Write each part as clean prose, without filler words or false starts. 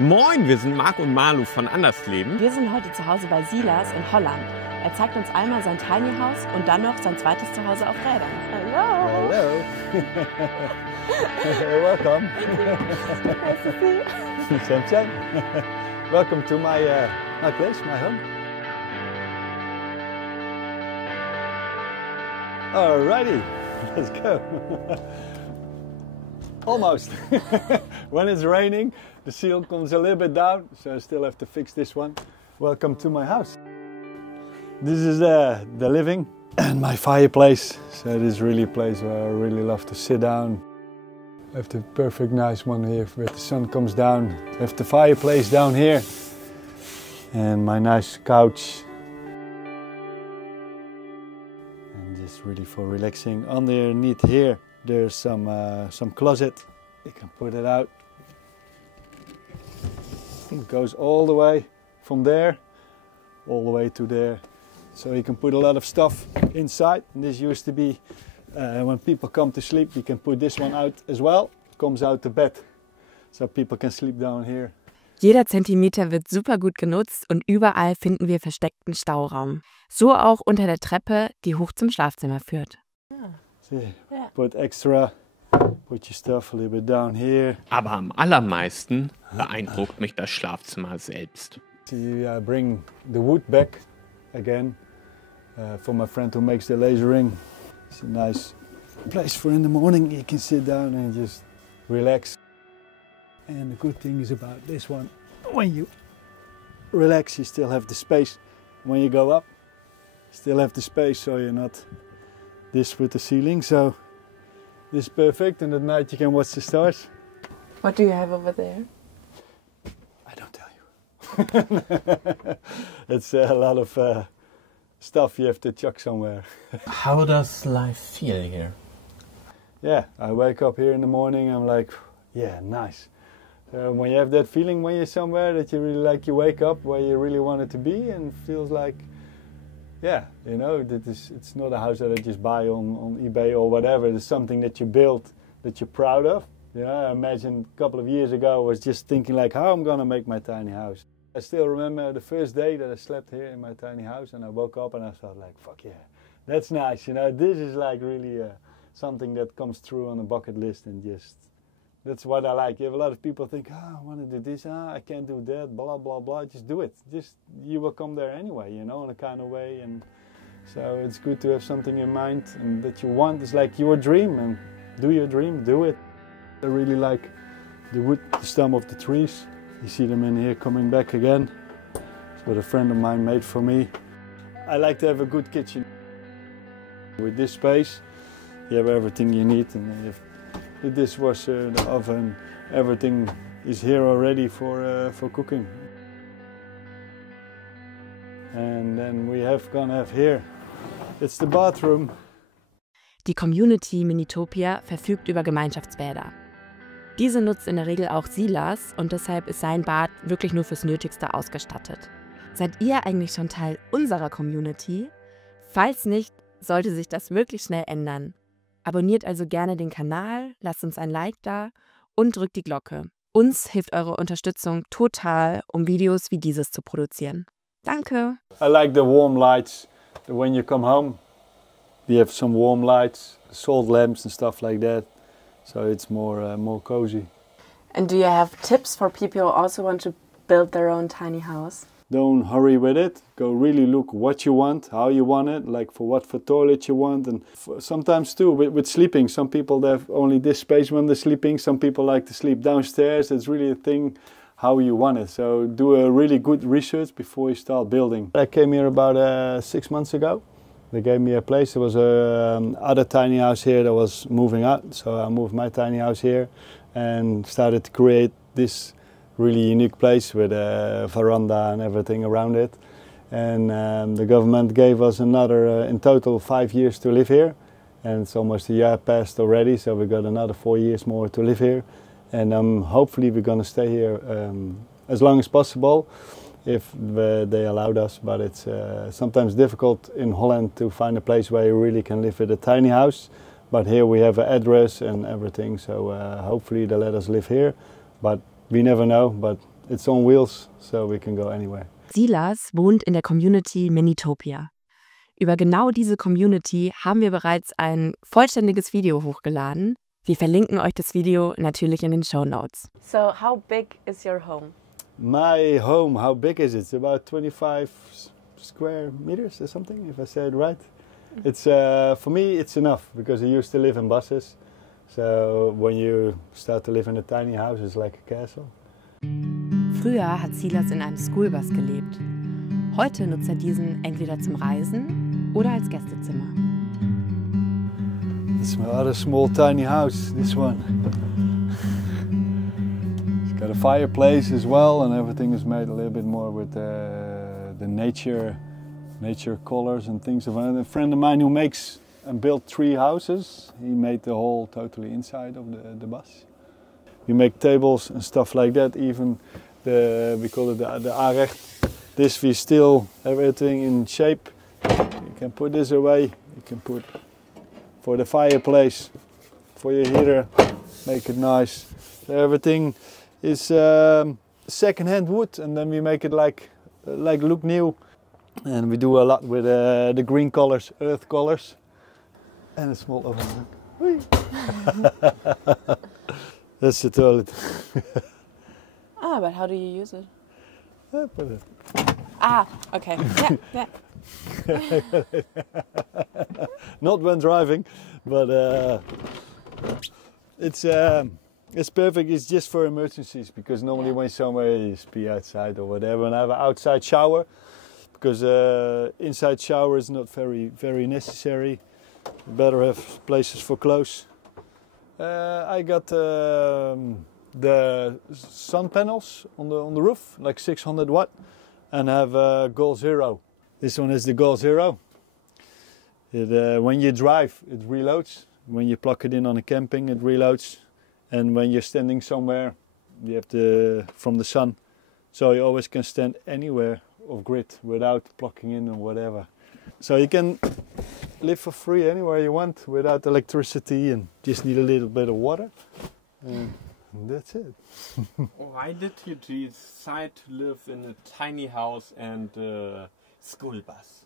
Moin, wir sind Marc und Malu von Leben. Wir sind heute zu Hause bei Silas in Holland. Er zeigt uns einmal sein Tinyhouse und dann noch sein zweites Zuhause auf Rädern. Hallo! Hello! Welcome! Nice to see you. Same, same. Welcome to my place, my home. Alrighty, let's go. Almost. When it's raining, the seal comes a little bit down, so I still have to fix this one. Welcome to my house. This is the living and my fireplace. So it is really a place where I really love to sit down. I have the perfect nice one here where the sun comes down. I have the fireplace down here and my nice couch. And just really for relaxing. Underneath here there's some closet. You can put it out. It goes all the way from there, all the way to there. So you can put a lot of stuff inside. And this used to be, when people come to sleep, you can put this one out as well. Comes out the bed, so people can sleep down here. Jeder Zentimeter wird super gut genutzt und überall finden wir versteckten Stauraum. So auch unter der Treppe, die hoch zum Schlafzimmer führt. See, put extra, put your stuff a little bit down here. Aber am allermeisten beeindruckt mich das Schlafzimmer selbst. See, I bring the wood back again for my friend who makes the lasering. It's a nice place for in the morning. You can sit down and just relax. And the good thing is about this one, when you relax, you still have the space. When you go up, you still have the space, so you're not this with the ceiling. So this is perfect, and at night you can watch the stars. What do you have over there? I don't tell you. It's a lot of stuff you have to chuck somewhere. How does life feel here? Yeah, I wake up here in the morning, I'm like, yeah, nice. When you have that feeling when you're somewhere that you really like, you wake up where you really want it to be and feels like, yeah, you know, it's not a house that I just buy on eBay or whatever. It's something that you built, that you're proud of. You know, I imagine a couple of years ago I was just thinking like how I'm gonna make my tiny house. I still remember the first day that I slept here in my tiny house and I woke up and I thought like, fuck yeah, that's nice, you know, this is like really something that comes through on a bucket list and just, that's what I like. You have a lot of people think, I want to do this, I can't do that, blah, blah, blah, just do it. Just, you will come there anyway, you know, in a kind of way. And so it's good to have something in mind and that you want. It's like your dream, and do your dream, do it. I really like the wood, the stem of the trees. You see them in here coming back again. It's what a friend of mine made for me. I like to have a good kitchen. With this space, you have everything you need, and you have the dishwasher, the oven, everything is here already for cooking. And then we gonna have here, it's the bathroom. Die Community Minitopia verfügt über Gemeinschaftsbäder. Diese nutzt in der Regel auch Silas und deshalb ist sein Bad wirklich nur fürs Nötigste ausgestattet. Seid ihr eigentlich schon Teil unserer Community? Falls nicht, sollte sich das wirklich schnell ändern. Abonniert also gerne den Kanal, lasst uns ein Like da und drückt die Glocke. Uns hilft eure Unterstützung total, um Videos wie dieses zu produzieren. Danke! I like the warm lights. When you come home, you have some warm lights, salt lamps and stuff like that. So it's more cozy. And do you have tips for people who also want to build their own tiny house? Don't hurry with it. Go really look what you want, how you want it, like for toilet you want. And sometimes too, with sleeping, some people they have only this space when they're sleeping. Some people like to sleep downstairs. It's really a thing how you want it. So do a really good research before you start building. I came here about 6 months ago. They gave me a place. There was other tiny house here that was moving out. So I moved my tiny house here and started to create this really unique place with a veranda and everything around it. And the government gave us another, in total, 5 years to live here. And it's almost a year passed already, so we got another 4 years more to live here. And hopefully we're going to stay here as long as possible if they allowed us. But it's sometimes difficult in Holland to find a place where you really can live with a tiny house. But here we have an address and everything, so hopefully they let us live here. But we never know, but it's on wheels, so we can go anywhere. Silas wohnt in der Community Minitopia. Über genau diese Community haben wir bereits ein vollständiges Video hochgeladen. Wir verlinken euch das Video natürlich in den Shownotes. So, how big is your home? My home, how big is it? It's about 25 square meters or something, if I say it right. It's for me, it's enough because I used to live in buses. So when you start to live in a tiny house, it's like a castle. Früher hat Silas in einem Schoolbus gelebt. Heute nutzt er diesen entweder zum Reisen oder als Gästezimmer. It's my other small tiny house, this one. It's got a fireplace as well, and everything is made a little bit more with the nature colors and things. A friend of mine who makes and built 3 houses, he made the whole totally inside of the bus. We make tables and stuff like that, even we call it the aanrecht. This we still everything in shape. You can put this away, you can put for the fireplace, for your heater, make it nice. So everything is second-hand wood, and then we make it like look new. And we do a lot with the green colors, earth colors, and a small oven. That's the toilet. But how do you use it? Put it. Okay. Yeah. Not when driving, but it's perfect. It's just for emergencies, because normally when somewhere you just pee outside or whatever, and I have an outside shower, because inside shower is not very necessary. Better have places for clothes. I got the sun panels on the roof, like 600 watt, and have Goal Zero. This one is the Goal Zero. When you drive, it reloads. When you plug it in on a camping, it reloads. And when you're standing somewhere, you have from the sun. So you always can stand anywhere off grid without plugging in or whatever. So you can live for free anywhere you want without electricity, and just need a little bit of water. And that's it. Why did you decide to live in a tiny house and a school bus?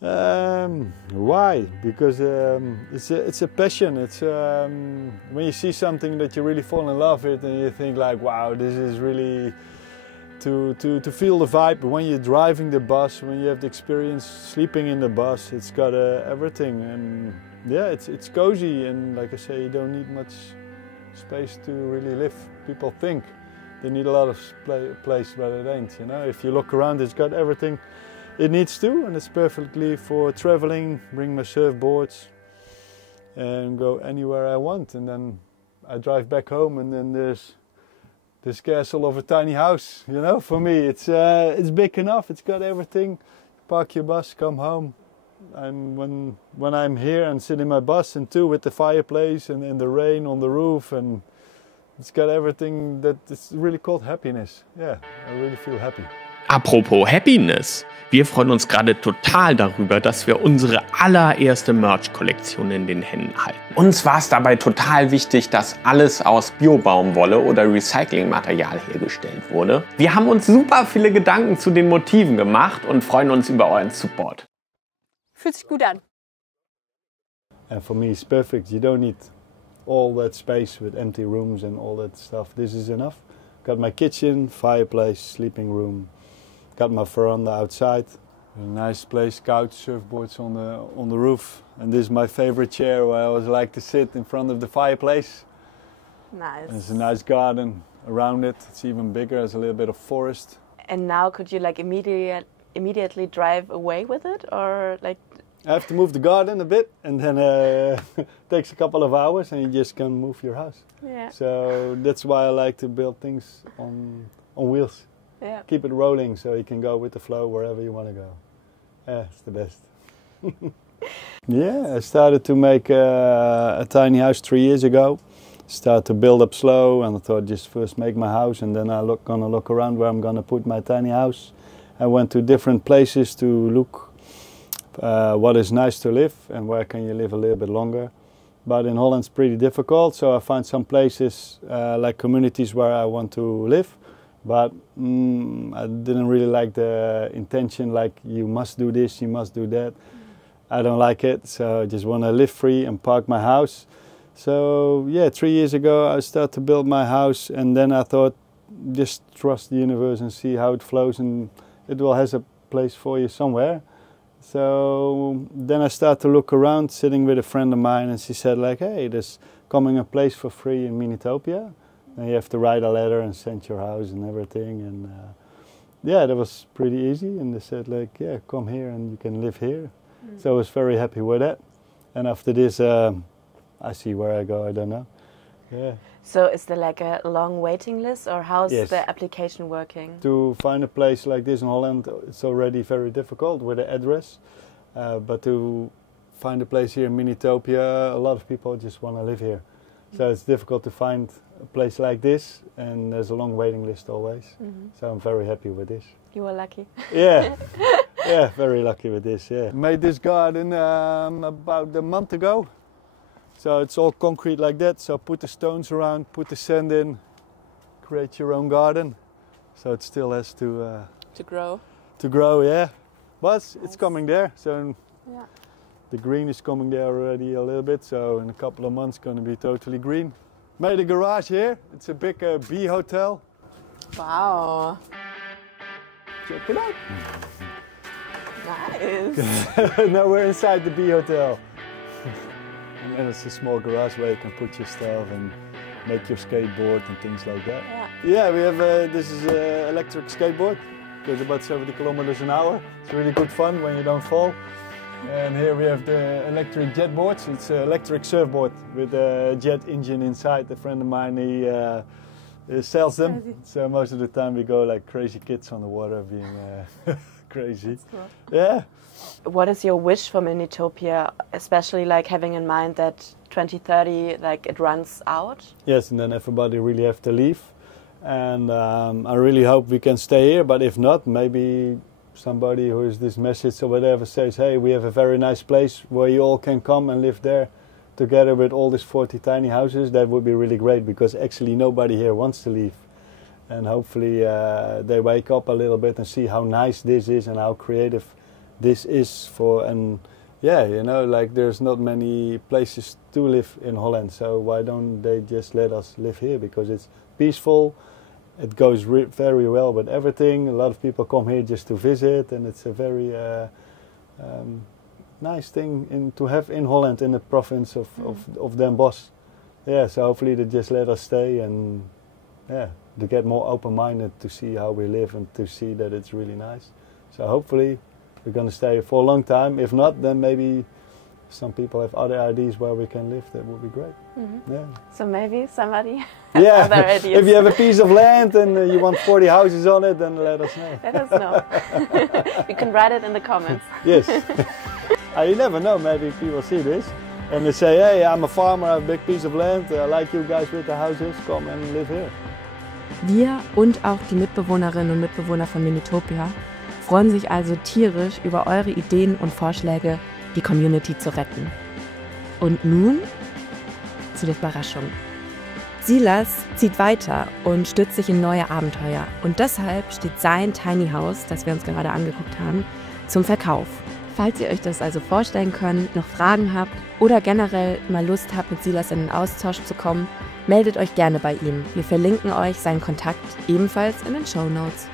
Why? Because it's a passion. It's when you see something that you really fall in love with, and you think like, wow, this is really to feel the vibe. When you're driving the bus, when you have the experience sleeping in the bus, it's got everything, and yeah, it's cozy, and like I say, you don't need much space to really live. People think they need a lot of place, but it ain't. You know, if you look around, it's got everything it needs to, and it's perfectly for traveling. Bring my surfboards and go anywhere I want, and then I drive back home, and then there's this castle of a tiny house. You know, for me, it's big enough. It's got everything. Park your bus, come home, and when I'm here and sit in my bus, and too with the fireplace and in the rain on the roof, and it's got everything that is really called happiness. Yeah, I really feel happy. Apropos Happiness. Wir freuen uns gerade total darüber, dass wir unsere allererste Merch-Kollektion in den Händen halten. Uns war es dabei total wichtig, dass alles aus Bio-Baumwolle oder Recyclingmaterial hergestellt wurde. Wir haben uns super viele Gedanken zu den Motiven gemacht und freuen uns über euren Support. Fühlt sich gut an. And for me, it's perfect. You don't need all that space with empty rooms and all that stuff. This is enough. Got my kitchen, fireplace, sleeping room. Got my veranda outside. A nice place, couch, surfboards on the roof. And this is my favorite chair, where I always like to sit in front of the fireplace. Nice. There's a nice garden around it. It's even bigger. There's a little bit of forest. And now, could you like immediately drive away with it, or like? I have to move the garden a bit, and then it takes a couple of hours, and you just can move your house. Yeah. So that's why I like to build things on wheels. Yeah. Keep it rolling, so you can go with the flow wherever you want to go. Yeah, it's the best. Yeah, I started to make a tiny house 3 years ago. Start to build up slow, and I thought just first make my house, and then gonna look around where I'm gonna put my tiny house. I went to different places to look what is nice to live and where can you live a little bit longer. But in Holland it's pretty difficult, so I found some places like communities where I want to live, But I didn't really like the intention, like you must do this, you must do that. I don't like it, so I just want to live free and park my house. So yeah, 3 years ago I started to build my house, and then I thought, just trust the universe and see how it flows, and it will have a place for you somewhere. So then I started to look around, sitting with a friend of mine, and she said like, hey, there's coming a place for free in Minitopia. And you have to write a letter and send your house and everything. And yeah, that was pretty easy. And they said like, yeah, come here and you can live here. So I was very happy with that. And after this, I see where I go, I don't know. Yeah. So is there like a long waiting list, or how's Yes. the application working? To find a place like this in Holland, it's already very difficult with the address. But to find a place here in Minitopia, a lot of people just want to live here. So it's difficult to find a place like this, and there's a long waiting list always. So I'm very happy with this. You were lucky. Yeah, yeah, very lucky with this, yeah. Made this garden about a month ago. So it's all concrete like that, so put the stones around, put the sand in, create your own garden. So it still has to grow. To grow, yeah. But it's Nice. coming there, so Yeah. the green is coming there already a little bit, so in a couple of months it's going to be totally green. Made a garage here, it's a big bee hotel. Wow. Check it out. Nice. Now we're inside the bee hotel. And then it's a small garage where you can put your stuff and make your skateboard and things like that. Yeah, we have, this is an electric skateboard. Goes about 70 kilometers an hour. It's really good fun when you don't fall. And here we have the electric jet boards. It's an electric surfboard with a jet engine inside. A friend of mine, he sells them. Crazy. So most of the time we go like crazy kids on the water, being crazy. That's cool. Yeah. What is your wish for Minitopia, especially like having in mind that 2030, like it runs out? Yes, and then everybody really have to leave. And I really hope we can stay here, but if not, maybe somebody who is this message or whatever says, hey, we have a very nice place where you all can come and live there together with all these 40 tiny houses. That would be really great, because actually nobody here wants to leave. And hopefully they wake up a little bit and see how nice this is and how creative this is for, and yeah, you know, like there's not many places to live in Holland, so why don't they just let us live here, because it's peaceful, it goes very well with everything. A lot of people come here just to visit, and it's a very nice thing to have in Holland, in the province of Den Bosch. Yeah, so hopefully they just let us stay, and yeah, to get more open-minded to see how we live and to see that it's really nice. So hopefully we're going to stay for a long time. If not, then maybe some people have other ideas where we can live. That would be great. Yeah. So maybe somebody has Yeah. other ideas. If you have a piece of land and you want 40 houses on it, then let us know. Let us know. You can write it in the comments. Yes. You never know. Maybe people see this and they say, hey, I'm a farmer, I have a big piece of land. I like you guys with the houses. Come and live here. Wir und auch die Mitbewohnerinnen und Mitbewohner von Minitopia freuen sich also tierisch über eure Ideen und Vorschläge, die Community zu retten. Und nun zu der Überraschung. Silas zieht weiter und stürzt sich in neue Abenteuer. Und deshalb steht sein Tiny House, das wir uns gerade angeguckt haben, zum Verkauf. Falls ihr euch das also vorstellen könnt, noch Fragen habt oder generell mal Lust habt, mit Silas in den Austausch zu kommen, meldet euch gerne bei ihm. Wir verlinken euch seinen Kontakt ebenfalls in den Shownotes.